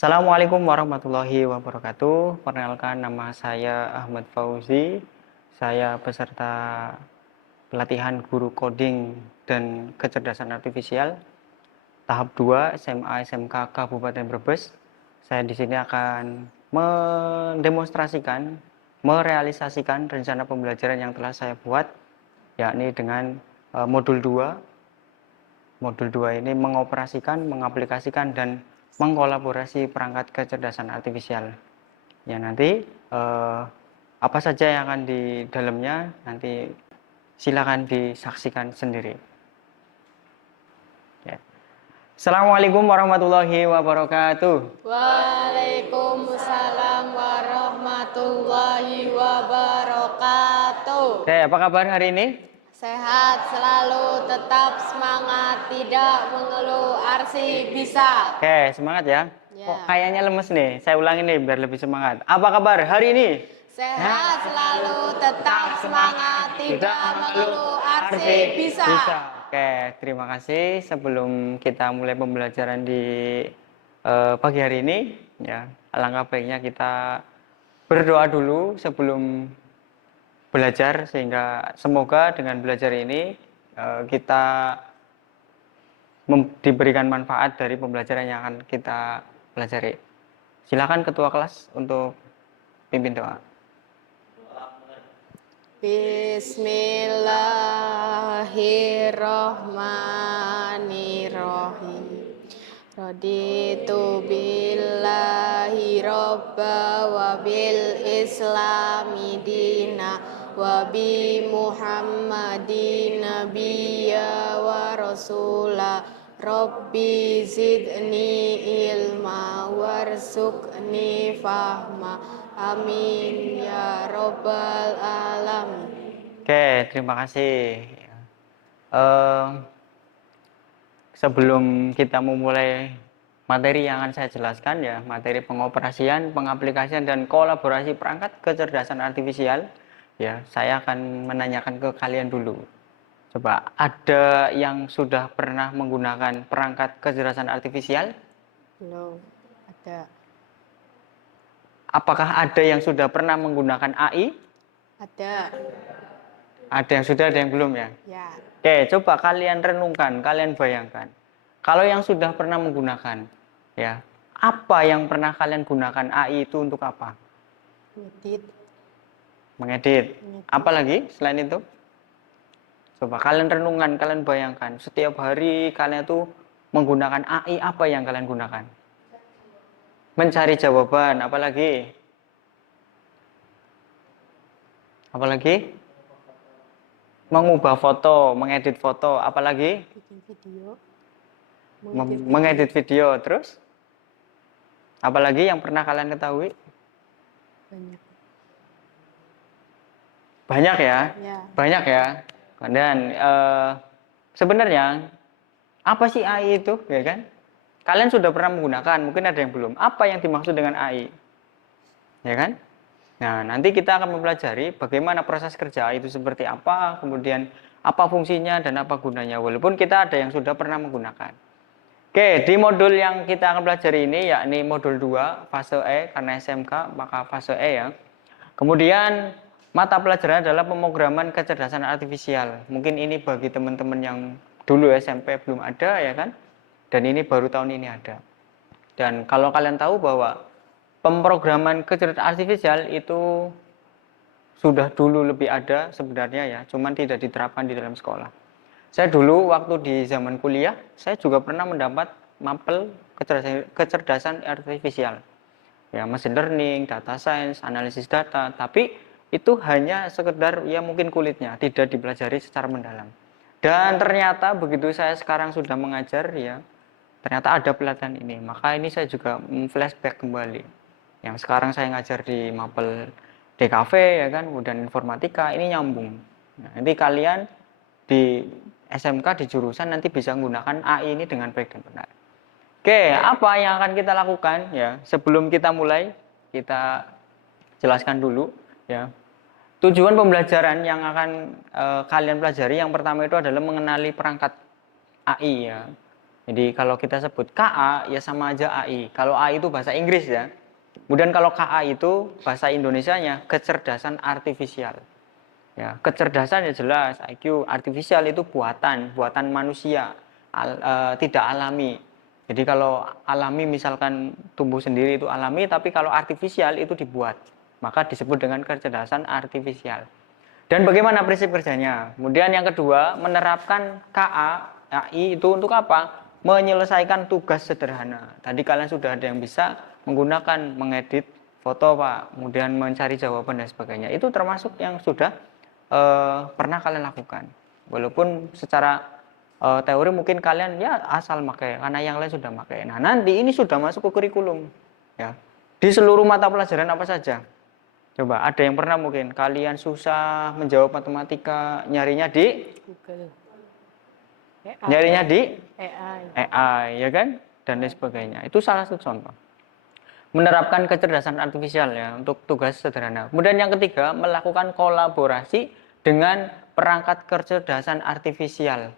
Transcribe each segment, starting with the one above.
Assalamualaikum warahmatullahi wabarakatuh. Perkenalkan, nama saya Ahmad Fauzi. Saya peserta pelatihan guru coding dan kecerdasan artifisial tahap 2 SMA SMK Kabupaten Brebes. Saya di sini akan mendemonstrasikan, merealisasikan rencana pembelajaran yang telah saya buat, yakni dengan modul 2. Modul 2 ini mengoperasikan, mengaplikasikan, dan mengkolaborasi perangkat kecerdasan artifisial. Ya, nanti apa saja yang akan di dalamnya nanti silakan disaksikan sendiri. Ya. Assalamualaikum warahmatullahi wabarakatuh. Waalaikumsalam warahmatullahi wabarakatuh. Oke, apa kabar hari ini? Sehat selalu, tetap semangat, tidak mengeluh, Arsi bisa. Oke, semangat ya. Ya. Kok kayaknya lemes nih? Saya ulangi nih biar lebih semangat. Apa kabar hari ini? Sehat selalu, tetap semangat, tidak mengeluh, Arsi bisa. Oke, terima kasih. Sebelum kita mulai pembelajaran di pagi hari ini, ya, alangkah baiknya kita berdoa dulu sebelum belajar, sehingga semoga dengan belajar ini kita diberikan manfaat dari pembelajaran yang akan kita pelajari. Silakan ketua kelas untuk pimpin doa. Bismillahirrahmanirrahim. Raditu billahi robba wa bil islami dina wa bi muhammadin nabiyya wa rasula rabbi zidni ilma warzuqni fahma amin ya robbal alamin. Oke, terima kasih. Sebelum kita memulai materi yang akan saya jelaskan, ya, materi pengoperasian, pengaplikasian, dan kolaborasi perangkat kecerdasan artifisial, ya, saya akan menanyakan ke kalian dulu. Coba, ada yang sudah pernah menggunakan perangkat kecerdasan artifisial? Belum ada. Apakah ada yang sudah pernah menggunakan AI? Ada. Ada yang sudah, ada yang belum, ya? Ya. Oke, coba kalian renungkan, kalian bayangkan. Kalau yang sudah pernah menggunakan, ya, apa yang pernah kalian gunakan AI itu untuk apa? Ngedit. Mengedit. Apa lagi selain itu? Coba kalian renungkan, kalian bayangkan. Setiap hari kalian tuh menggunakan AI, apa yang kalian gunakan? Mencari jawaban, apa lagi? Apa lagi? Mengubah foto, mengedit foto, apa lagi? Bikin video. Mengedit video, terus? Apalagi yang pernah kalian ketahui? Banyak. Banyak ya? Ya. Banyak ya? Dan sebenarnya apa sih AI itu, ya kan? Kalian sudah pernah menggunakan, mungkin ada yang belum. Apa yang dimaksud dengan AI? Ya kan? Nah, nanti kita akan mempelajari bagaimana proses kerja itu seperti apa, kemudian apa fungsinya dan apa gunanya, walaupun kita ada yang sudah pernah menggunakan. Oke, di modul yang kita akan pelajari ini, yakni modul 2, fase E, karena SMK, maka fase E ya. Kemudian, mata pelajaran adalah pemrograman kecerdasan artifisial. Mungkin ini bagi teman-teman yang dulu SMP belum ada, ya kan? Dan ini baru tahun ini ada. Dan kalau kalian tahu bahwa pemrograman kecerdasan artifisial itu sudah dulu lebih ada sebenarnya, ya, cuman tidak diterapkan di dalam sekolah. Saya dulu waktu di zaman kuliah, saya juga pernah mendapat mapel kecerdasan artifisial. Ya, machine learning, data science, analisis data, tapi itu hanya sekedar ya mungkin kulitnya, tidak dipelajari secara mendalam. Dan ternyata begitu saya sekarang sudah mengajar, ya, ternyata ada pelatihan ini. Maka ini saya juga flashback kembali. Yang sekarang saya ngajar di mapel DKV, ya kan, kemudian informatika, ini nyambung. Nah, nanti kalian di SMK di jurusan nanti bisa menggunakan AI ini dengan baik dan benar. Oke, apa yang akan kita lakukan, ya? Sebelum kita mulai, kita jelaskan dulu, ya. Tujuan pembelajaran yang akan kalian pelajari yang pertama itu adalah mengenali perangkat AI, ya. Jadi kalau kita sebut KA ya sama aja AI. Kalau AI itu bahasa Inggris ya. Kemudian kalau KA itu bahasa Indonesianya kecerdasan artifisial. Ya, kecerdasan ya jelas, IQ, artifisial itu buatan manusia, tidak alami. Jadi kalau alami misalkan tumbuh sendiri itu alami, tapi kalau artifisial itu dibuat. Maka disebut dengan kecerdasan artifisial. Dan bagaimana prinsip kerjanya? Kemudian yang kedua, menerapkan KA, AI itu untuk apa? Menyelesaikan tugas sederhana. Tadi kalian sudah ada yang bisa menggunakan mengedit foto Pak, kemudian mencari jawaban dan sebagainya. Itu termasuk yang sudah pernah kalian lakukan. Walaupun secara teori mungkin kalian ya asal pakai karena yang lain sudah pakai. Nah, nanti ini sudah masuk ke kurikulum ya. Di seluruh mata pelajaran apa saja. Coba ada yang pernah mungkin kalian susah menjawab matematika nyarinya di Google. nyarinya di AI. AI ya kan dan lain sebagainya. Itu salah satu contoh. Menerapkan kecerdasan artifisial ya untuk tugas sederhana. Kemudian yang ketiga, melakukan kolaborasi dengan perangkat kecerdasan artifisial.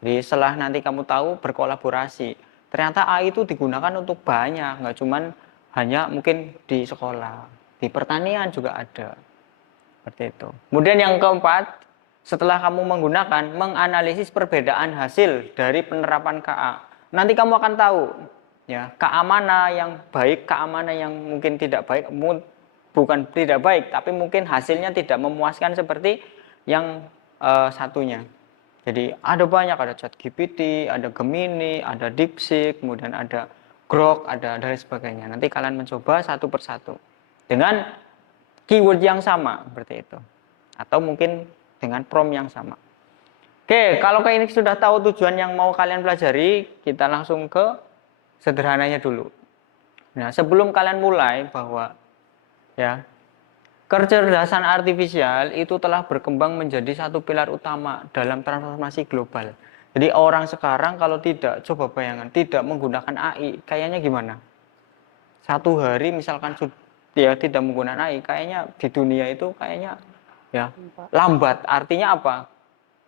Jadi setelah nanti kamu tahu berkolaborasi, ternyata AI itu digunakan untuk banyak, nggak cuman hanya mungkin di sekolah, di pertanian juga ada. Seperti itu. Kemudian yang keempat, setelah kamu menggunakan, menganalisis perbedaan hasil dari penerapan KA. Nanti kamu akan tahu ya, KA mana yang baik, KA mana yang mungkin tidak baik, bukan tidak baik, tapi mungkin hasilnya tidak memuaskan seperti yang satunya. Jadi ada banyak, ada ChatGPT, ada Gemini, ada DeepSeek, kemudian ada Grok, ada dan sebagainya. Nanti kalian mencoba satu persatu dengan keyword yang sama seperti itu, atau mungkin dengan prompt yang sama. Oke, kalau kayak ini sudah tahu tujuan yang mau kalian pelajari, kita langsung ke sederhananya dulu. Nah, sebelum kalian mulai bahwa ya kecerdasan artifisial itu telah berkembang menjadi satu pilar utama dalam transformasi global. Jadi orang sekarang kalau tidak, coba bayangkan, tidak menggunakan AI, kayaknya gimana? Satu hari misalkan dia tidak menggunakan AI, kayaknya di dunia itu kayaknya ya lambat. Artinya apa?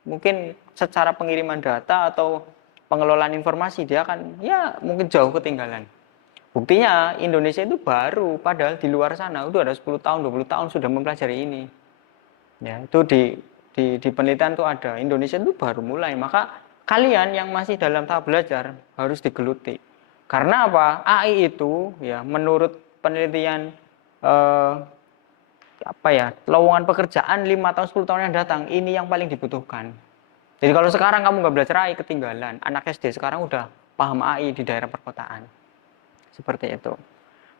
Mungkin secara pengiriman data atau pengelolaan informasi dia akan ya mungkin jauh ketinggalan. Buktinya Indonesia itu baru, padahal di luar sana itu ada 10 tahun, 20 tahun sudah mempelajari ini. Ya, itu di penelitian itu ada. Indonesia itu baru mulai, maka kalian yang masih dalam tahap belajar harus digeluti. Karena apa? AI itu ya menurut penelitian lowongan pekerjaan 5 tahun 10 tahun yang datang ini yang paling dibutuhkan. Jadi kalau sekarang kamu nggak belajar AI ketinggalan. Anak SD sekarang udah paham AI di daerah perkotaan. Seperti itu.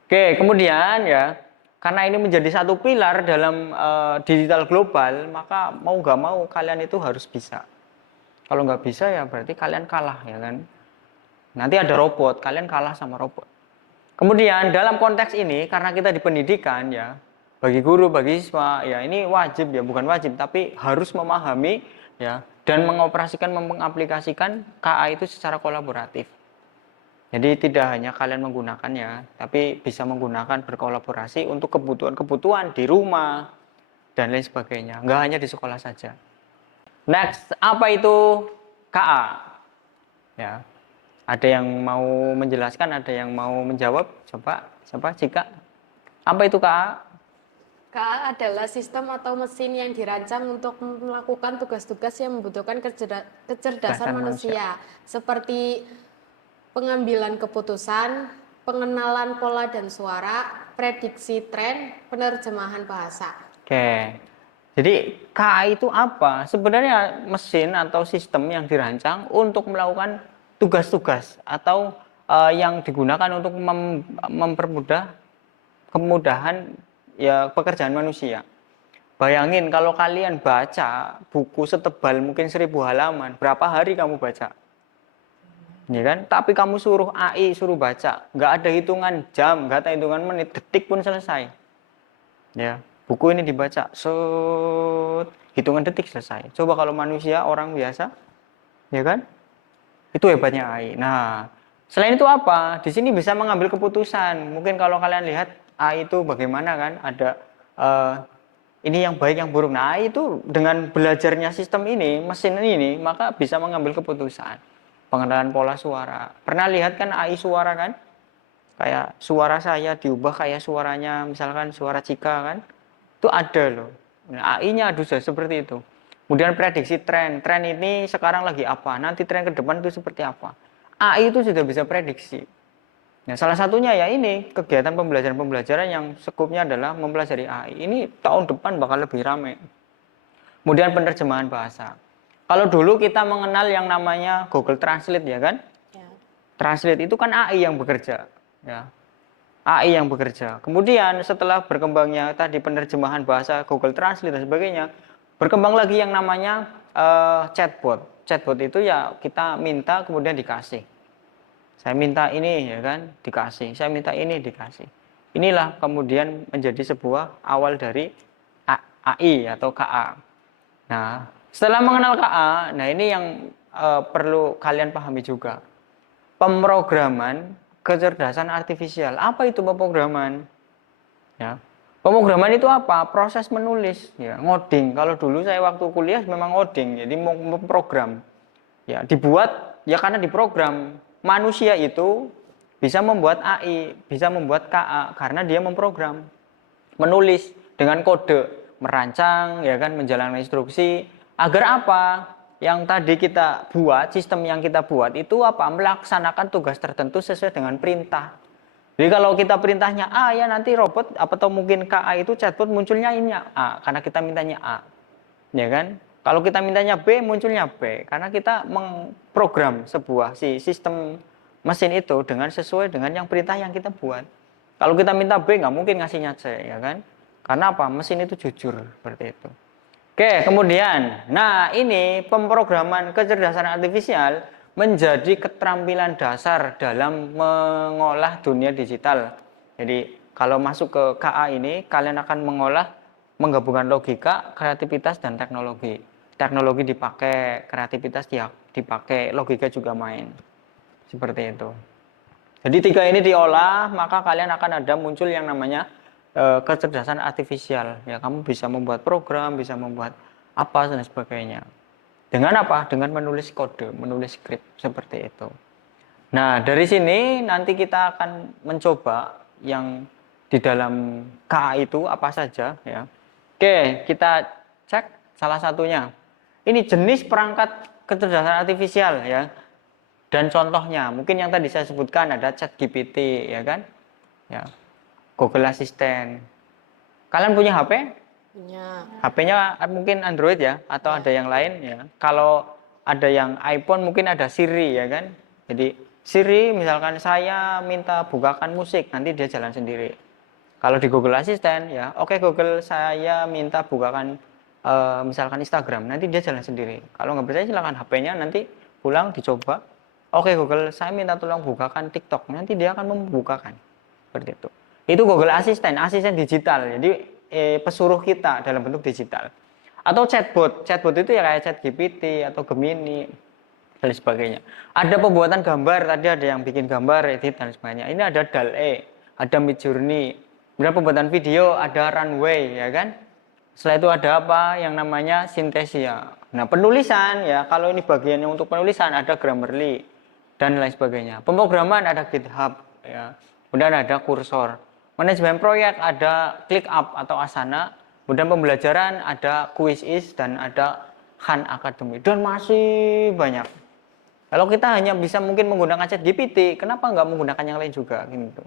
Oke, kemudian ya, karena ini menjadi satu pilar dalam digital global, maka mau nggak mau kalian itu harus bisa. Kalau nggak bisa ya berarti kalian kalah ya kan. Nanti ada robot, kalian kalah sama robot. Kemudian dalam konteks ini, karena kita di pendidikan ya, bagi guru, bagi siswa, ya ini wajib ya, bukan wajib, tapi harus memahami ya dan mengoperasikan, mengaplikasikan KA itu secara kolaboratif. Jadi tidak hanya kalian menggunakannya, tapi bisa menggunakan berkolaborasi untuk kebutuhan-kebutuhan di rumah dan lain sebagainya. Nggak hanya di sekolah saja. Next, apa itu KA? Ya, ada yang mau menjelaskan, ada yang mau menjawab. Coba, siapa? Jika. Apa itu KA? KA adalah sistem atau mesin yang dirancang untuk melakukan tugas-tugas yang membutuhkan kecerdasan manusia, seperti pengambilan keputusan, pengenalan pola dan suara, prediksi tren, penerjemahan bahasa. Oke. Jadi KA itu apa? Sebenarnya mesin atau sistem yang dirancang untuk melakukan tugas-tugas atau yang digunakan untuk mempermudah kemudahan ya pekerjaan manusia. Bayangin kalau kalian baca buku setebal mungkin 1000 halaman, berapa hari kamu baca? Ya kan? Tapi kamu suruh AI suruh baca, nggak ada hitungan jam, nggak ada hitungan menit, detik pun selesai. Ya, buku ini dibaca, hitungan detik selesai. Coba kalau manusia orang biasa, ya kan? Itu hebatnya AI. Nah, selain itu apa? Di sini bisa mengambil keputusan. Mungkin kalau kalian lihat AI itu bagaimana kan? Ada ini yang baik, yang buruk. Nah, AI itu dengan belajarnya sistem ini, mesin ini, maka bisa mengambil keputusan. pengenalan pola suara. Pernah lihat kan AI suara kan? Kayak suara saya diubah kayak suaranya misalkan suara Cika kan? Itu ada loh. Nah, AI-nya sudah seperti itu. Kemudian prediksi tren. Tren ini sekarang lagi apa? Nanti tren ke depan itu seperti apa? AI itu sudah bisa prediksi. Nah, salah satunya ya ini kegiatan pembelajaran-pembelajaran yang skupnya adalah mempelajari AI. Ini tahun depan bakal lebih ramai. Kemudian penerjemahan bahasa. Kalau dulu kita mengenal yang namanya Google Translate ya kan? Ya. Translate itu kan AI yang bekerja. Ya. AI yang bekerja. Kemudian setelah berkembangnya tadi penerjemahan bahasa Google Translate dan sebagainya, berkembang lagi yang namanya chatbot. Chatbot itu ya kita minta kemudian dikasih. Saya minta ini ya kan, dikasih. Saya minta ini dikasih. Inilah kemudian menjadi sebuah awal dari AI atau KA. Nah, setelah mengenal KA, nah ini yang perlu kalian pahami juga. Pemrograman kecerdasan artifisial. Apa itu pemrograman? Ya. Pemrograman itu apa? Proses menulis, ya, ngoding. Kalau dulu saya waktu kuliah memang ngoding, jadi memprogram. Ya, dibuat ya karena diprogram. Manusia itu bisa membuat AI, bisa membuat KA karena dia memprogram. Menulis dengan kode, merancang ya kan, menjalankan instruksi agar apa? Yang tadi kita buat, sistem yang kita buat itu apa? Melaksanakan tugas tertentu sesuai dengan perintah. Jadi kalau kita perintahnya A ya nanti robot atau mungkin KA itu chatbot munculnya ini A karena kita mintanya A. Ya kan? Kalau kita mintanya B munculnya B karena kita memprogram sebuah sistem mesin itu dengan sesuai dengan yang perintah yang kita buat. Kalau kita minta B nggak mungkin ngasihnya C ya kan? Karena apa? Mesin itu jujur seperti itu. Oke, kemudian, nah ini pemrograman kecerdasan artifisial menjadi keterampilan dasar dalam mengolah dunia digital. Jadi kalau masuk ke KA ini, kalian akan menggabungkan logika, kreativitas, dan teknologi. Teknologi dipakai, kreativitas dipakai, logika juga main. Seperti itu. Jadi tiga ini diolah, maka kalian akan ada muncul yang namanya kecerdasan artifisial. Ya, kamu bisa membuat program, bisa membuat apa dan sebagainya. Dengan apa? Dengan menulis kode, menulis skrip seperti itu. Nah, dari sini nanti kita akan mencoba yang di dalam KA itu apa saja ya. Oke, kita cek salah satunya. Ini jenis perangkat kecerdasan artifisial ya. Dan contohnya, mungkin yang tadi saya sebutkan ada ChatGPT ya kan? Ya. Google Assistant. Kalian punya HP? Punya. HP-nya mungkin Android ya atau ada yang lain ya. Kalau ada yang iPhone mungkin ada Siri ya kan. Jadi Siri misalkan saya minta bukakan musik, nanti dia jalan sendiri. Kalau di Google Assistant ya, oke Google saya minta bukakan misalkan Instagram, nanti dia jalan sendiri. Kalau nggak percaya silakan HP-nya nanti pulang dicoba. Oke Google saya minta tolong bukakan TikTok, nanti dia akan membukakan. Seperti itu. Itu Google Assistant, asisten digital. Jadi pesuruh kita dalam bentuk digital. Atau chatbot. Chatbot itu ya kayak ChatGPT atau Gemini dan sebagainya. Ada pembuatan gambar, tadi ada yang bikin gambar, edit dan sebagainya. Ini ada DALL-E, ada Midjourney. Kemudian pembuatan video ada Runway, ya kan? Setelah itu ada apa yang namanya Synthesia. Nah, penulisan ya, kalau ini bagiannya untuk penulisan ada Grammarly dan lain sebagainya. Pemrograman ada GitHub ya. Kemudian ada Cursor. Manajemen proyek ada ClickUp atau Asana. Kemudian pembelajaran ada Quizizz dan ada Khan Academy. Dan masih banyak. Kalau kita hanya bisa mungkin menggunakan ChatGPT, kenapa nggak menggunakan yang lain juga? Gitu.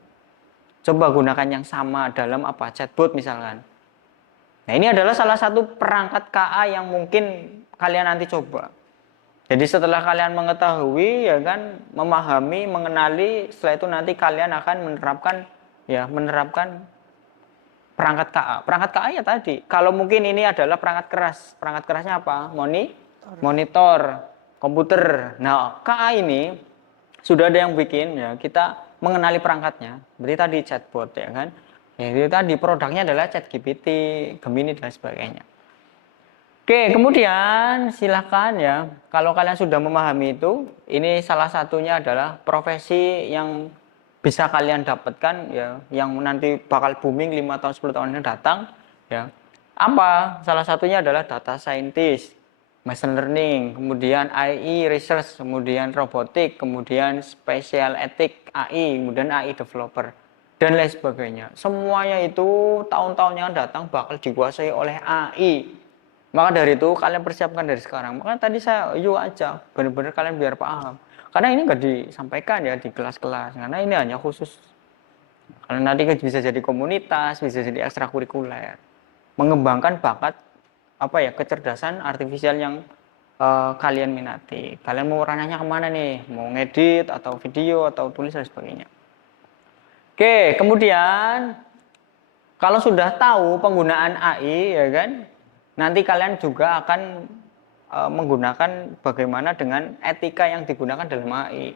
Coba gunakan yang sama dalam apa? Chatbot misalkan. Nah ini adalah salah satu perangkat KA yang mungkin kalian nanti coba. Jadi setelah kalian mengetahui, ya kan, memahami, mengenali, setelah itu nanti kalian akan menerapkan perangkat KA. Perangkat KA ya tadi. Kalau mungkin ini adalah perangkat keras. Perangkat kerasnya apa? Monitor, komputer. Nah, KA ini sudah ada yang bikin ya. Kita mengenali perangkatnya. Berarti tadi chatbot ya kan. Ya, itu tadi produknya adalah ChatGPT, Gemini dan sebagainya. Oke, kemudian silakan ya. Kalau kalian sudah memahami itu, ini salah satunya adalah profesi yang bisa kalian dapatkan ya, yang nanti bakal booming 5 tahun 10 tahun yang datang ya. Apa? Salah satunya adalah data scientist. machine learning, kemudian AI research, kemudian robotik, kemudian special ethic AI, kemudian AI developer, dan lain sebagainya. Semuanya itu tahun-tahun yang datang bakal dikuasai oleh AI. Maka dari itu kalian persiapkan dari sekarang. Makanya tadi saya yuk aja, benar-benar kalian biar paham. Karena ini nggak disampaikan ya di kelas-kelas, karena ini hanya khusus. Karena nanti bisa jadi komunitas, bisa jadi ekstrakurikuler, mengembangkan bakat apa ya kecerdasan artifisial yang kalian minati. Kalian mau ranahnya kemana nih? Mau ngedit atau video atau tulis dan sebagainya. Oke, kemudian kalau sudah tahu penggunaan AI ya kan, nanti kalian juga akan menggunakan bagaimana dengan etika yang digunakan dalam AI.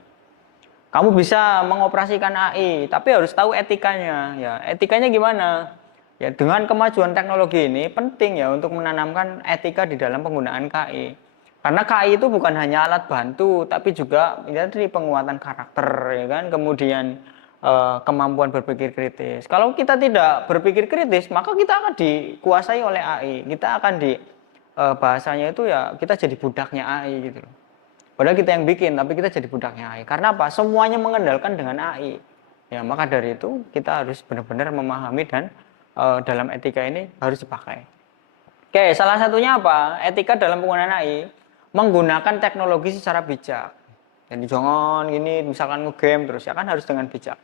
Kamu bisa mengoperasikan AI, tapi harus tahu etikanya. Ya, etikanya gimana? Ya, dengan kemajuan teknologi ini penting ya untuk menanamkan etika di dalam penggunaan KI. Karena KI itu bukan hanya alat bantu, tapi juga dari penguatan karakter, ya kan. Kemudian kemampuan berpikir kritis. Kalau kita tidak berpikir kritis, maka kita akan dikuasai oleh AI. Kita akan bahasanya itu ya kita jadi budaknya AI gitu loh. Padahal kita yang bikin, tapi kita jadi budaknya AI. Karena apa? Semuanya mengandalkan dengan AI. Ya, maka dari itu kita harus benar-benar memahami dan dalam etika ini harus dipakai. Oke, salah satunya apa? Etika dalam penggunaan AI menggunakan teknologi secara bijak. Jadi jangan gini, misalkan ngegame terus ya kan harus dengan bijak.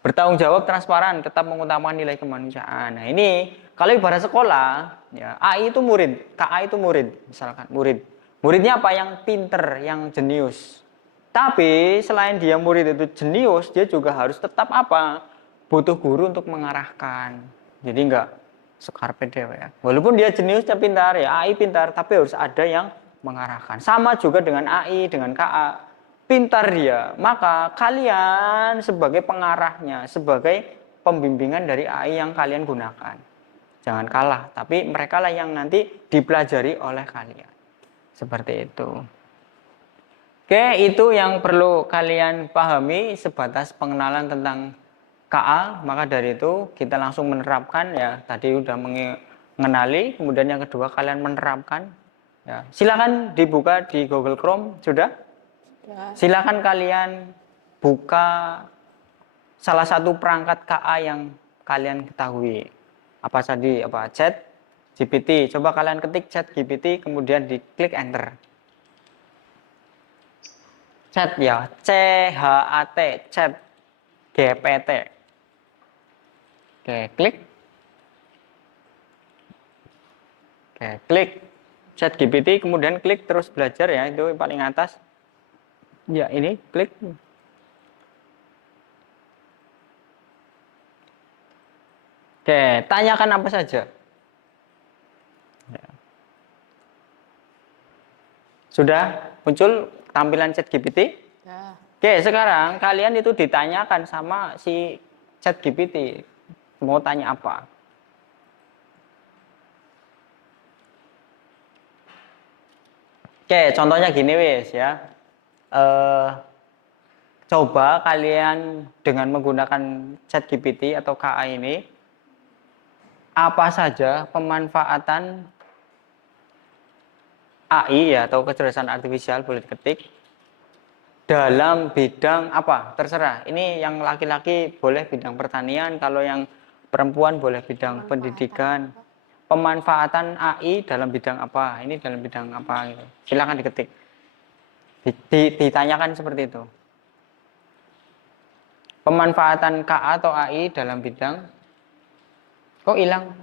Bertanggung jawab, transparan, tetap mengutamakan nilai kemanusiaan. Nah ini kalau ibarat sekolah, ya AI itu murid, KA itu murid, misalkan murid. Muridnya apa? Yang pinter, yang jenius. Tapi selain dia murid itu jenius, dia juga harus tetap apa? Butuh guru untuk mengarahkan. Jadi enggak sekar dewe ya. Walaupun dia jeniusnya pintar ya, AI pintar, tapi harus ada yang mengarahkan. Sama juga dengan AI, dengan KA. Pintar dia, maka kalian sebagai pengarahnya, sebagai pembimbingan dari AI yang kalian gunakan. Jangan kalah, tapi mereka lah yang nanti dipelajari oleh kalian. Seperti itu. Oke, itu yang perlu kalian pahami sebatas pengenalan tentang KA. Maka dari itu kita langsung menerapkan ya. Tadi udah mengenali, kemudian yang kedua kalian menerapkan. Ya, silakan dibuka di Google Chrome, sudah? Silakan kalian buka salah satu perangkat KA yang kalian ketahui. Apa tadi? Apa Chat GPT. Coba kalian ketik Chat GPT kemudian diklik enter. Chat ya, CHAT, Chat GPT. Oke, klik. Oke, klik Chat GPT kemudian klik terus belajar ya, itu paling atas. Ya, ini klik. Oke, tanyakan apa saja. Sudah muncul tampilan Chat GPT? Ya. Oke, sekarang kalian itu ditanyakan sama si Chat GPT. Mau tanya apa? Oke, contohnya gini wis ya. Coba kalian dengan menggunakan Chat GPT atau KA ini, apa saja pemanfaatan AI ya atau kecerdasan artifisial boleh diketik dalam bidang apa? Terserah. Ini yang laki-laki boleh bidang pertanian, kalau yang perempuan boleh bidang pendidikan. Pemanfaatan AI dalam bidang apa? Ini dalam bidang apa? Gitu. Silakan diketik. Ditanyakan seperti itu. Pemanfaatan KA atau AI dalam bidang kok hilang?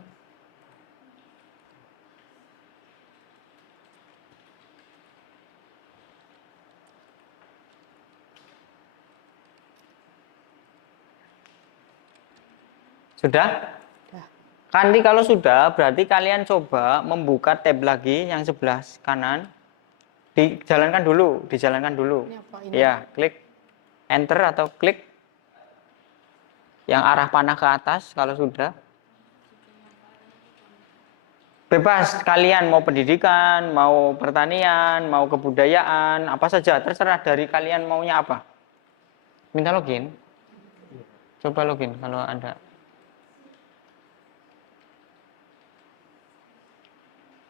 Sudah? Nanti kalau sudah, berarti kalian coba membuka tab lagi yang sebelah kanan. Dijalankan dulu. Ini apa, ini? Ya, klik enter atau klik yang arah panah ke atas kalau sudah. Bebas kalian mau pendidikan, mau pertanian, mau kebudayaan, apa saja terserah dari kalian maunya apa. Minta login. Coba login kalau Anda.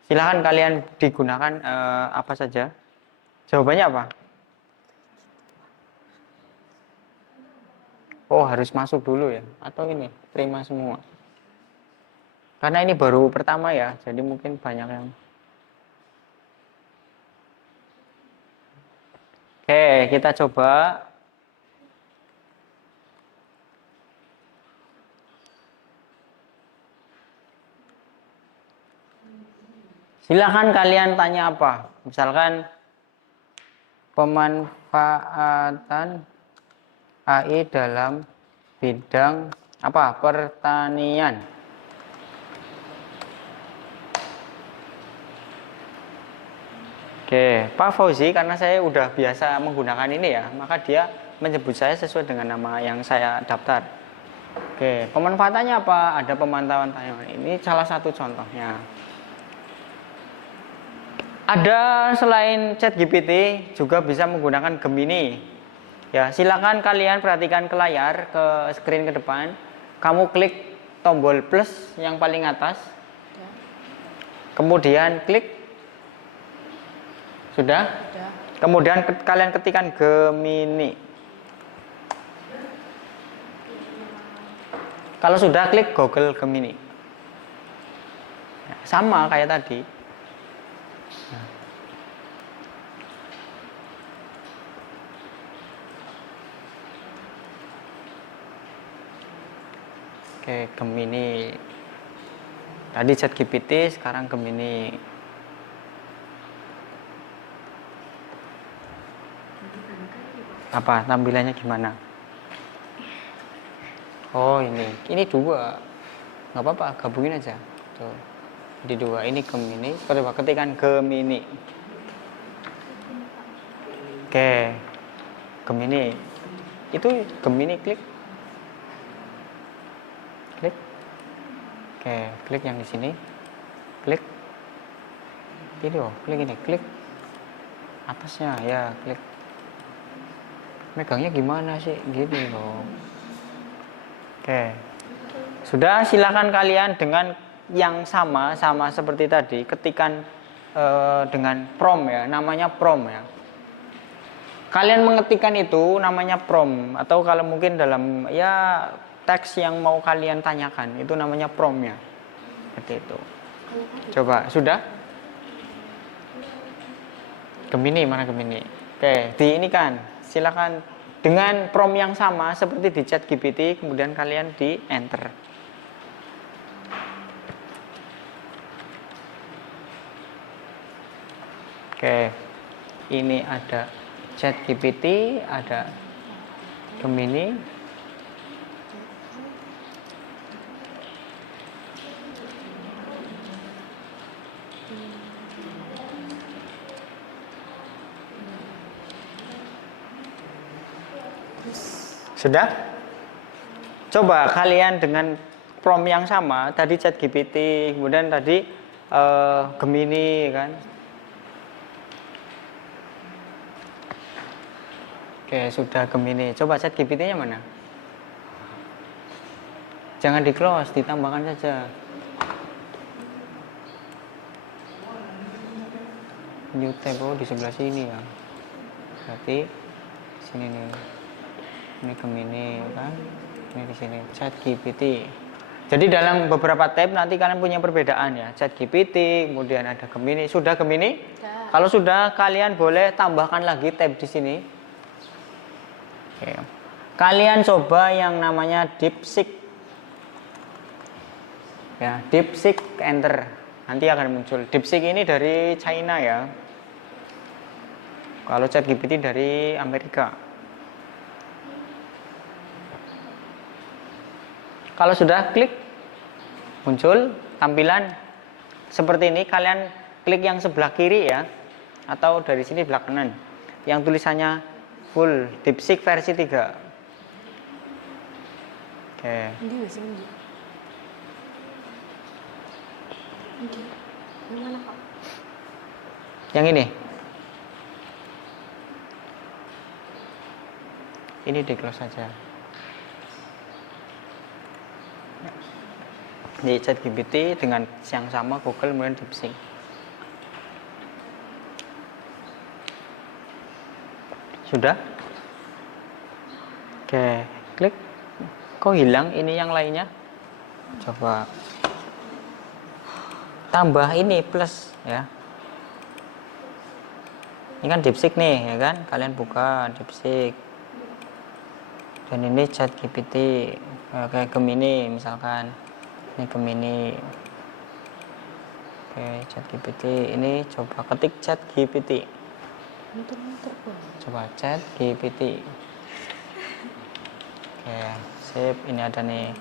Silahkan kalian digunakan apa saja. Jawabannya apa? Oh, harus masuk dulu ya? Atau ini, terima semua? Karena ini baru pertama ya, jadi mungkin banyak yang... Oke, kita coba. Silahkan kalian tanya apa. Misalkan pemanfaatan AI dalam bidang apa? Pertanian. Oke, Pak Fauzi, karena saya udah biasa menggunakan ini ya, maka dia menyebut saya sesuai dengan nama yang saya daftar. Oke, pemanfaatannya apa? Ada pemantauan tayangan. Ini salah satu contohnya. Ada selain ChatGPT juga bisa menggunakan Gemini. Ya, silakan kalian perhatikan ke layar, ke screen ke depan. Kamu klik tombol plus yang paling atas. Kemudian klik. Sudah? Sudah. Kemudian kalian ketikkan Gemini. Kalau sudah, klik Google Gemini. Sama kayak tadi. Oke, Gemini. Tadi ChatGPT, sekarang Gemini. Apa tampilannya gimana? Oh, ini dua, nggak apa-apa, gabungin aja. Tuh, di dua, ini Gemini. Coba ketikkan Gemini. Oke, Gemini. Itu Gemini, klik. Klik. Oke, klik yang di sini. Klik. Video, klik ini, klik. Atasnya ya, klik. Megangnya gimana sih? Gini loh. Oke. Sudah, silakan kalian dengan yang sama seperti tadi, ketikan dengan prompt ya, namanya prompt ya. Kalian mengetikkan itu namanya prompt, atau kalau mungkin dalam ya teks yang mau kalian tanyakan itu namanya prompt ya. Seperti itu. Coba, sudah? Gemini, mana Gemini? Oke, di ini kan. Silakan dengan prompt yang sama seperti di ChatGPT, kemudian kalian di enter. Oke, ini ada ChatGPT, ada Gemini. Sudah? Coba kalian dengan prompt yang sama, tadi ChatGPT, kemudian tadi Gemini kan. Oke, sudah Gemini. Coba ChatGPT-nya mana? Jangan di close, ditambahkan saja. New tab, oh di sebelah sini ya. Berarti sini nih. Ini Gemini kan, ini di sini ChatGPT. Jadi dalam beberapa tab nanti kalian punya perbedaan ya. ChatGPT, kemudian ada Gemini. Sudah Gemini? Sudah. Kalau sudah, kalian boleh tambahkan lagi tab di sini. Oke. Kalian coba yang namanya DeepSeek. Ya, DeepSeek, enter. Nanti akan muncul. DeepSeek ini dari China ya. Kalau ChatGPT dari Amerika. Kalau sudah klik, muncul tampilan seperti ini. Kalian klik yang sebelah kiri ya, atau dari sini belah kanan, yang tulisannya full DeepSeek versi 3. Oke. Ini masih ini. Yang mana Pak? Yang ini. Ini di close saja. Di ChatGPT dengan yang sama Google kemudian DeepSeek. Sudah? Oke, klik. Kok hilang ini yang lainnya? Coba tambah ini plus ya. Ini kan DeepSeek nih ya kan, kalian buka DeepSeek dan ini ChatGPT kayak Gemini misalkan, ini Gemini. Oke, ChatGPT ini coba ketik ChatGPT, coba ChatGPT. Oke, sip, ini ada nih.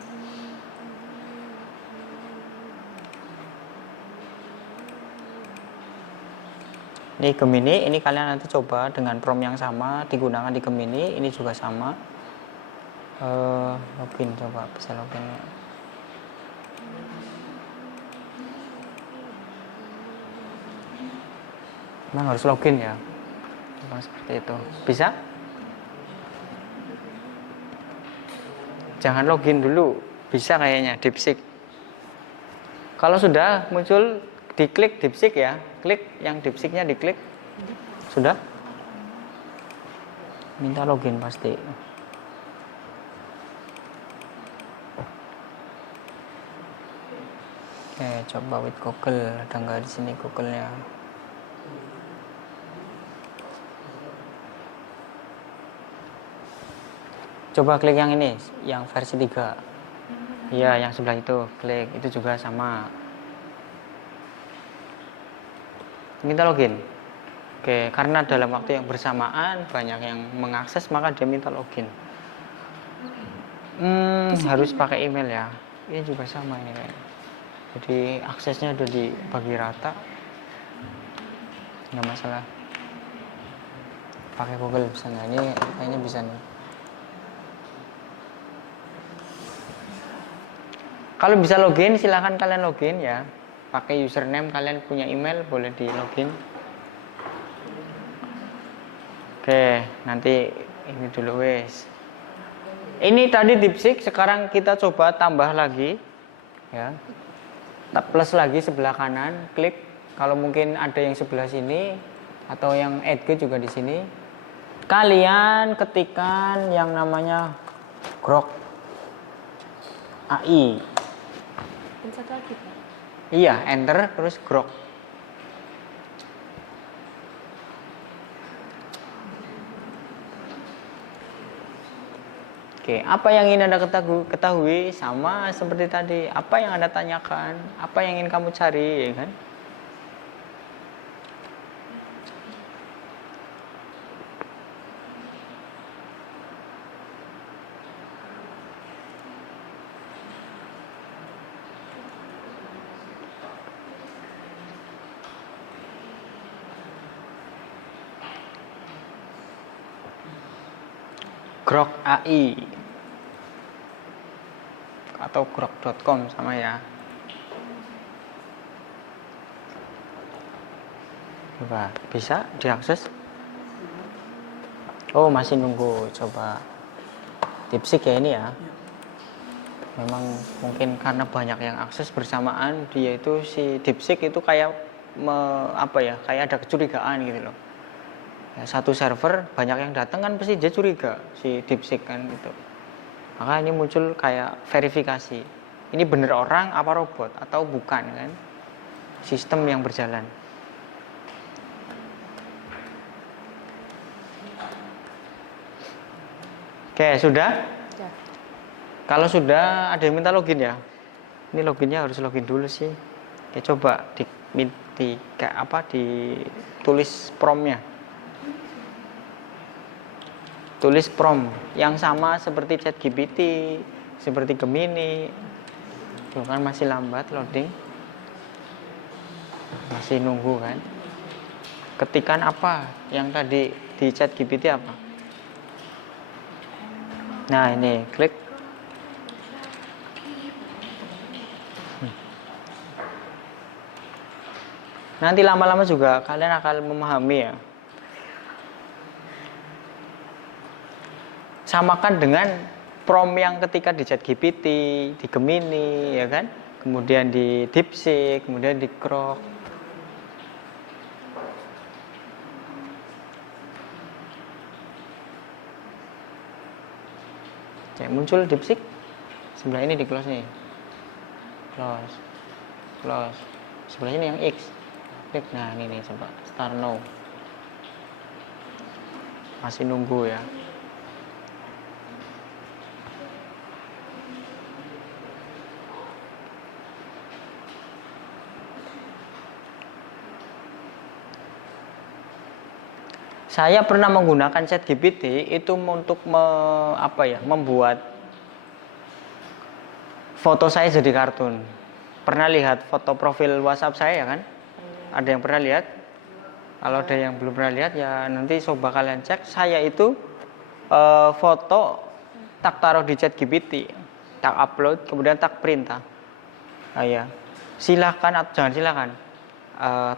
Ini Gemini, ini kalian nanti coba dengan prompt yang sama digunakan di Gemini, ini juga sama. Login, coba bisa login. Memang harus login ya, memang seperti itu. Bisa? Jangan login dulu, bisa kayaknya DeepSeek. Kalau sudah muncul, diklik DeepSeek ya, klik yang DeepSeek-nya diklik. Sudah? Minta login pasti. Oke, coba with Google, ada nggak di sini Google-nya? Coba klik yang ini, yang versi 3. Iya, yang sebelah itu, klik, itu juga sama. Minta login. Oke, karena dalam waktu yang bersamaan banyak yang mengakses, maka dia minta login. Harus pakai email ya. Ini juga sama ini. Jadi aksesnya udah dibagi rata, nggak masalah. Pakai Google misalnya, ini kayaknya bisa nih. Kalau bisa login, silahkan kalian login ya. Pakai username, kalian punya email, boleh di login. Oke, nanti ini dulu wes. Ini tadi DeepSeek, sekarang kita coba tambah lagi ya. Plus lagi sebelah kanan, klik. Kalau mungkin ada yang sebelah sini atau yang add juga di sini. Kalian ketikkan yang namanya Grok AI. Satu lagi, Pak. Iya, enter terus Grok. Oke, apa yang ingin Anda ketahui sama seperti tadi. Apa yang Anda tanyakan, apa yang ingin kamu cari, ya kan? Grok AI atau grok.com sama ya. Coba bisa diakses? Oh, masih nunggu. Coba DeepSeek ya ini ya. Memang mungkin karena banyak yang akses bersamaan, dia itu si DeepSeek itu kayak kayak ada kecurigaan gitu loh. Ya, satu server banyak yang datang kan pasti dia curiga si DeepSeek kan gitu. Maka ini muncul kayak verifikasi. Ini bener orang apa robot atau bukan kan? Sistem yang berjalan. Oke, sudah? Ya. Kalau sudah ada yang minta login ya. Ini loginnya harus login dulu sih. Oke, coba ditulis prompt-nya. Tulis prompt yang sama seperti ChatGPT, seperti Gemini. Tuh kan masih lambat loading. Masih nunggu kan. Ketikan apa yang tadi di ChatGPT apa? Nah, ini klik. Nanti lama-lama juga kalian akan memahami ya. Samakan dengan prompt yang ketika di ChatGPT, di Gemini, ya kan? Kemudian di DeepSeek, kemudian di Grok. Cek muncul DeepSeek. Sebelah ini di close nih. Close. Sebelah ini yang X. Klik. Nah, ini nih coba start now. Masih nunggu ya. Saya pernah menggunakan ChatGPT itu untuk membuat foto saya jadi kartun. Pernah lihat foto profil WhatsApp saya kan? Ada yang pernah lihat? Kalau ada yang belum pernah lihat ya nanti coba kalian cek. Saya itu foto tak taruh di ChatGPT, tak upload, kemudian tak perintah. Ya. Silakan atau jangan silakan.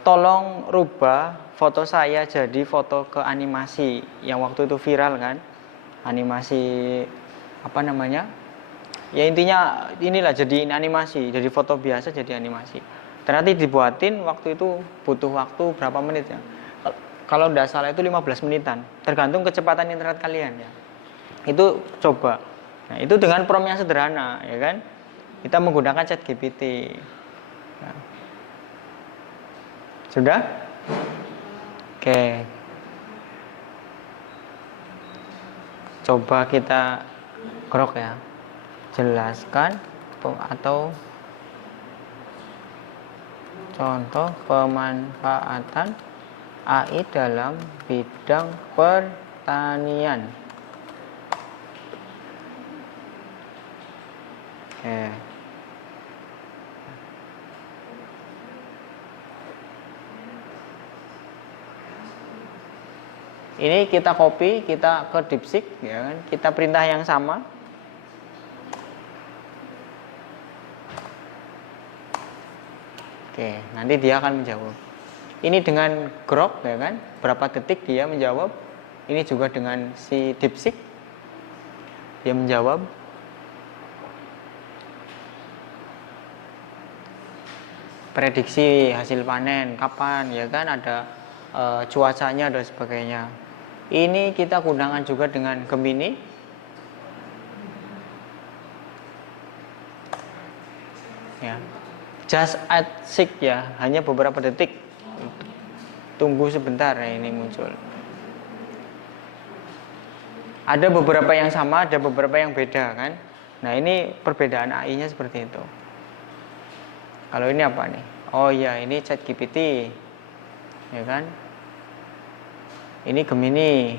Tolong rubah foto saya jadi foto ke animasi yang waktu itu viral kan, animasi apa namanya ya, intinya inilah jadi animasi, jadi foto biasa jadi animasi. Ternyata dibuatin waktu itu butuh waktu berapa menit ya, kalau tidak salah itu 15 menitan, tergantung kecepatan internet kalian ya. Itu coba. Nah, itu dengan prompt yang sederhana ya kan, kita menggunakan ChatGPT. Nah. Sudah? Oke. Coba kita grok ya. Jelaskan atau contoh pemanfaatan AI dalam bidang pertanian. Oke. Ini kita copy, kita ke DeepSeek, ya kan? Kita perintah yang sama. Oke, nanti dia akan menjawab. Ini dengan Grok, ya kan? Berapa detik dia menjawab? Ini juga dengan si DeepSeek, dia menjawab. Prediksi hasil panen kapan, ya kan? Ada cuacanya dan sebagainya. Ini kita gunakan juga dengan Gemini. Ya. Just add seek ya, hanya beberapa detik. Tunggu sebentar ya, ini muncul. Ada beberapa yang sama, ada beberapa yang beda kan. Nah, ini perbedaan AI-nya seperti itu. Kalau ini apa nih? Oh iya, ini ChatGPT. Ya kan? Ini Gemini.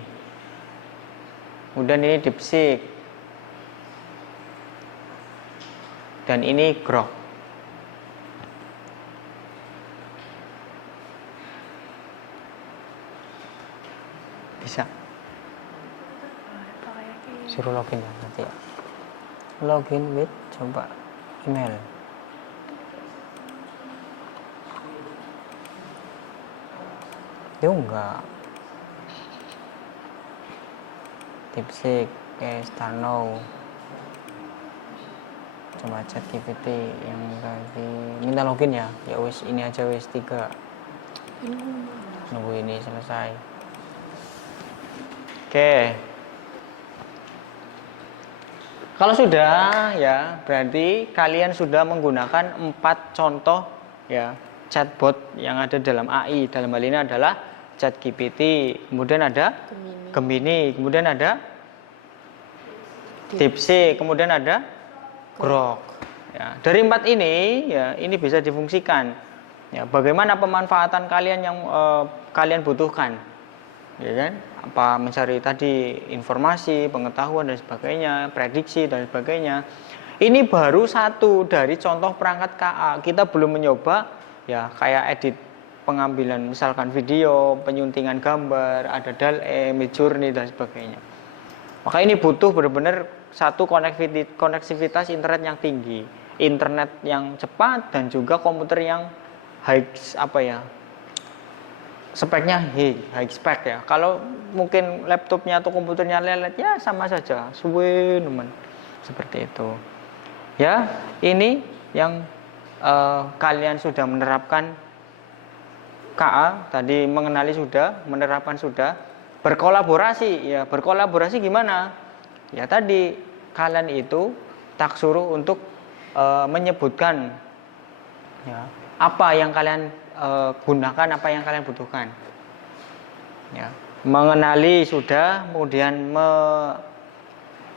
Kemudian ini DeepSeek. Dan ini Grok. Bisa. Suruh login ya nanti ya. Login with coba email. Itu enggak. DeepSeek, start now. Coba ChatGPT yang tadi minta login ya. Ya wis ini aja wis 3. Nunggu ini selesai. Oke. Kalau sudah ya, berarti kalian sudah menggunakan 4 contoh ya chatbot yang ada dalam AI. Dalam hal ini adalah ChatGPT, kemudian ada Gemini, kemudian ada DeepSeek, kemudian ada Grok. Ya, dari 4 ini ya ini bisa difungsikan. Ya, bagaimana pemanfaatan kalian yang kalian butuhkan, ya kan? Apa mencari tadi informasi, pengetahuan dan sebagainya, prediksi dan sebagainya. Ini baru satu dari contoh perangkat KA. Kita belum mencoba ya kayak edit pengambilan misalkan video, penyuntingan gambar, ada DALL-E, Midjourney dan sebagainya. Maka ini butuh benar-benar satu koneksivitas internet yang tinggi, internet yang cepat dan juga komputer yang high speknya high spek ya. Kalau mungkin laptopnya atau komputernya lelet ya sama saja, suwe teman. Seperti itu. Ya, ini yang kalian sudah menerapkan KA tadi, mengenali sudah, menerapkan sudah, berkolaborasi ya. Berkolaborasi gimana? Ya tadi kalian itu tak suruh untuk menyebutkan ya, apa yang kalian gunakan, apa yang kalian butuhkan. Ya, mengenali sudah, kemudian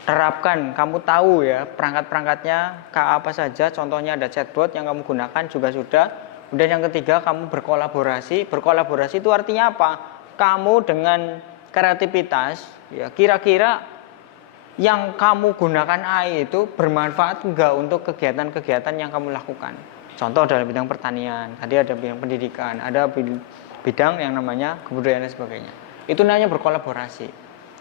menerapkan, kamu tahu ya perangkat-perangkatnya apa saja, contohnya ada chatbot yang kamu gunakan juga sudah. Kemudian yang ketiga, kamu berkolaborasi. Berkolaborasi itu artinya apa? Kamu dengan kreativitas, ya kira-kira yang kamu gunakan AI itu bermanfaat enggak untuk kegiatan-kegiatan yang kamu lakukan. Contoh dalam bidang pertanian, tadi ada bidang pendidikan, ada bidang yang namanya kebudayaan dan sebagainya. Itu namanya berkolaborasi.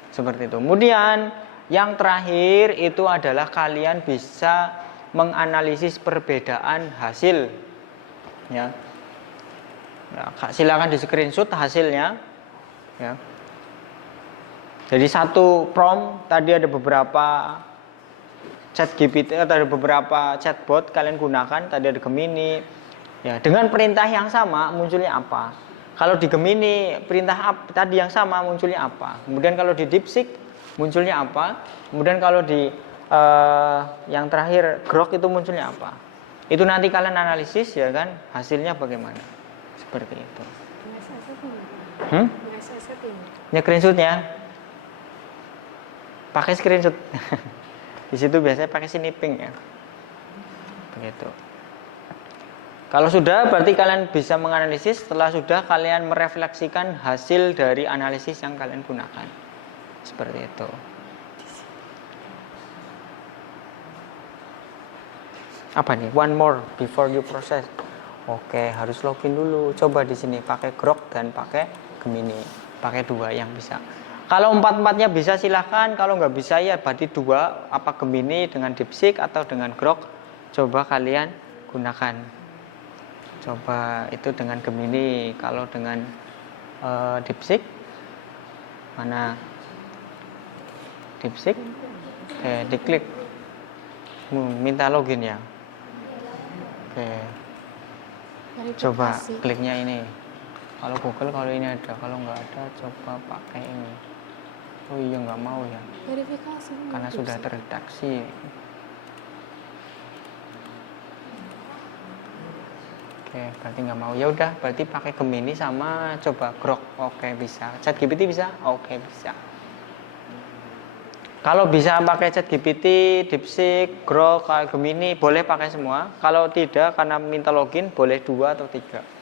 Seperti itu. Kemudian yang terakhir itu adalah kalian bisa menganalisis perbedaan hasil. Ya. Silakan di screenshot hasilnya. Ya. Jadi satu prompt tadi ada beberapa ChatGPT atau ada beberapa chatbot kalian gunakan, tadi ada Gemini. Ya, dengan perintah yang sama munculnya apa? Kalau di Gemini perintah tadi yang sama munculnya apa? Kemudian kalau di DeepSeek munculnya apa? Kemudian kalau di yang terakhir Grok itu munculnya apa? Itu nanti kalian analisis ya kan, hasilnya bagaimana? Seperti itu. Ya screenshotnya. Pakai screenshot. Di situ biasanya pakai snipping ya. Begitu. Kalau sudah berarti kalian bisa menganalisis, setelah sudah kalian merefleksikan hasil dari analisis yang kalian gunakan. Seperti itu. Apa nih? One more before you process. Oke, harus login dulu. Coba di sini pakai Grok dan pakai Gemini. Pakai dua yang bisa. Kalau empat-empatnya bisa silahkan, kalau nggak bisa ya berarti dua, apa Gemini dengan DeepSeek atau dengan Grok, coba kalian gunakan. Coba itu dengan Gemini, kalau dengan DeepSeek, mana DeepSeek, diklik, minta login ya. Oke, coba kliknya ini. Kalau Google kalau ini ada, kalau nggak ada coba pakai ini. Oh iya nggak mau ya. Verifikasi. Karena sudah terdeteksi. Oke, berarti nggak mau. Ya udah, berarti pakai Gemini sama coba Grok. Oke bisa. ChatGPT bisa? Oke bisa. Kalau bisa pakai ChatGPT, DeepSeek, Grok, Gemini boleh pakai semua. Kalau tidak karena minta login boleh 2 atau 3.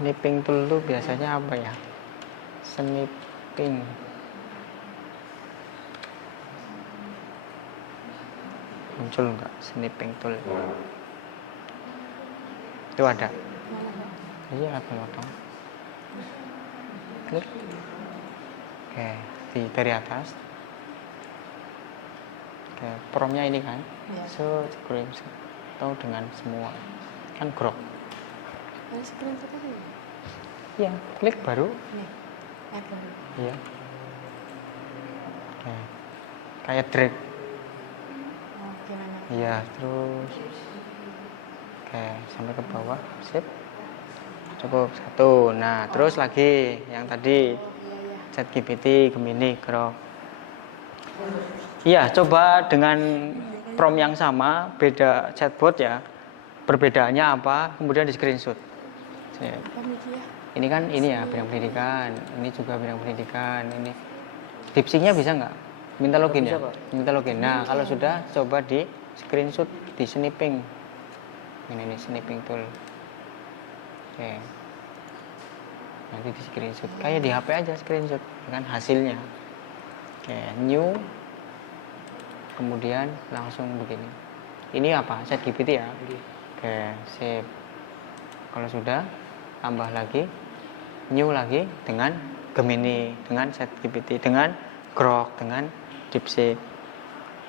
Snipping tool itu biasanya apa ya? Snipping. Muncul enggak snipping tool? Itu ada. Iya, aku potong. Klik. Oke, dari atas. Oke, promnya ini kan. So, atau dengan semua. Kan Grok. Screen itu tadi. Iya, klik baru. Nih, Iya. Oke. Kayak drag. Iya, terus. Oke, sampai ke bawah. Sip. Cukup 1. Nah, terus lagi yang tadi ChatGPT, Gemini, Grok. Iya, coba dengan prompt yang sama, beda chatbot ya. Perbedaannya apa? Kemudian di screenshot. Ini kan ini ya bidang pendidikan, ini juga bidang pendidikan, ini DeepSeek-nya bisa nggak? Minta login ya? Minta login. Nah kalau sudah coba di screenshot, di snipping. Ini snipping tool. Oke. Nanti di screenshot, kayak di HP aja screenshot, kan hasilnya. Oke, new. Kemudian langsung begini. Ini apa? ChatGPT ya? Oke, sip. Kalau sudah, tambah lagi, new lagi dengan Gemini, dengan ChatGPT, dengan Grok, dengan DeepSeek.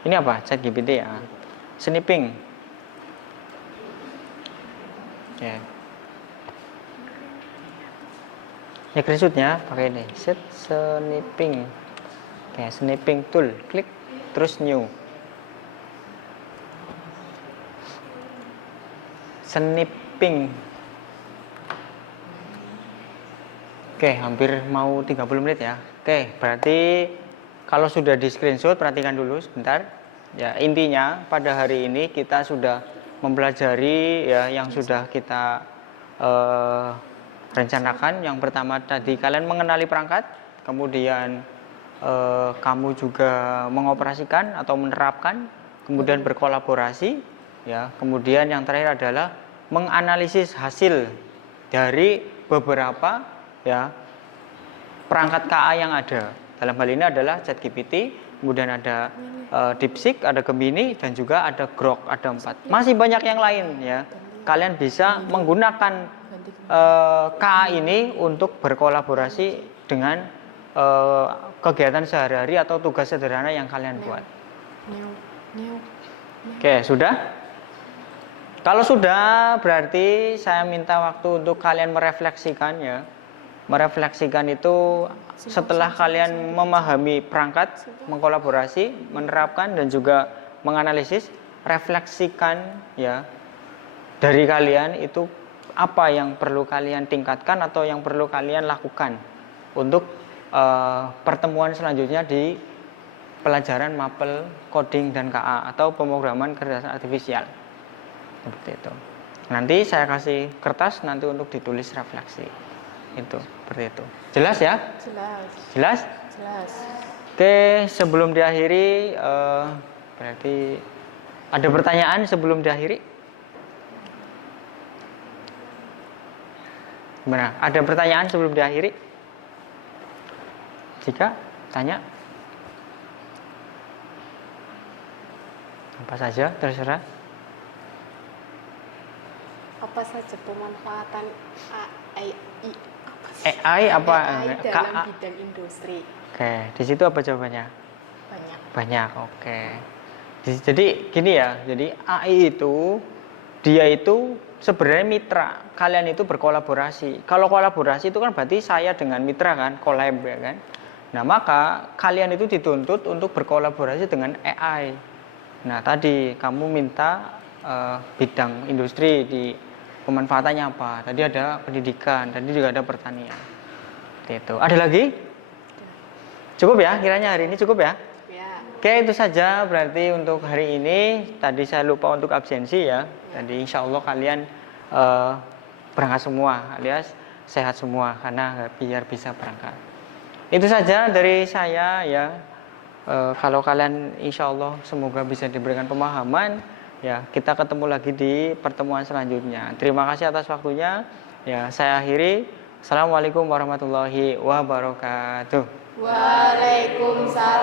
Ini apa? ChatGPT ya. Snipping. Oke. Ya screenshotnya pakai ini. Set snipping. Oke, snipping tool. Klik, terus new. Snipping. Oke, hampir mau 30 menit ya. Oke, berarti kalau sudah di screenshot, perhatikan dulu sebentar. Ya, intinya pada hari ini kita sudah mempelajari ya yang sudah kita rencanakan. Yang pertama tadi kalian mengenali perangkat, kemudian kamu juga mengoperasikan atau menerapkan, kemudian berkolaborasi, ya. Kemudian yang terakhir adalah menganalisis hasil dari beberapa ya perangkat KA yang ada. Dalam hal ini adalah ChatGPT, kemudian ada DeepSeek, ada Gemini, dan juga ada Grok, ada 4. Masih banyak yang lain ya. Kalian bisa menggunakan KA ini untuk berkolaborasi dengan kegiatan sehari-hari atau tugas sederhana yang kalian buat. Oke, sudah? Kalau sudah, berarti saya minta waktu untuk kalian merefleksikan ya. Merefleksikan itu setelah kalian memahami perangkat, mengkolaborasi, menerapkan, dan juga menganalisis, refleksikan ya dari kalian itu apa yang perlu kalian tingkatkan atau yang perlu kalian lakukan untuk pertemuan selanjutnya di pelajaran mapel coding dan KA atau pemrograman kecerdasan artifisial. Seperti itu. Nanti saya kasih kertas nanti untuk ditulis refleksi. Itu seperti itu. Jelas ya? Jelas. Jelas? Jelas. Oke, sebelum diakhiri berarti ada pertanyaan sebelum diakhiri? Gimana? Ada pertanyaan sebelum diakhiri? Jika tanya apa saja terserah. Apa saja pemanfaatan AI apa? dalam bidang industri? Oke, di situ apa jawabannya? Banyak. Banyak, oke. Jadi gini ya, jadi AI itu dia itu sebenarnya mitra. Kalian itu berkolaborasi. Kalau kolaborasi itu kan berarti saya dengan mitra kan, collab ya kan. Nah, maka kalian itu dituntut untuk berkolaborasi dengan AI. Nah, tadi kamu minta bidang industri di pemanfaatannya apa? Tadi ada pendidikan, tadi juga ada pertanian. Itu. Ada lagi? Cukup ya? Kiranya hari ini cukup ya? Ya. Oke, itu saja berarti untuk hari ini. Tadi saya lupa untuk absensi ya. Jadi insya Allah kalian berangkat semua, alias sehat semua karena biar bisa berangkat. Itu saja dari saya ya. Kalau kalian insya Allah semoga bisa diberikan pemahaman. Ya, kita ketemu lagi di pertemuan selanjutnya. Terima kasih atas waktunya. Ya, saya akhiri. Assalamualaikum warahmatullahi wabarakatuh. Waalaikumsalam.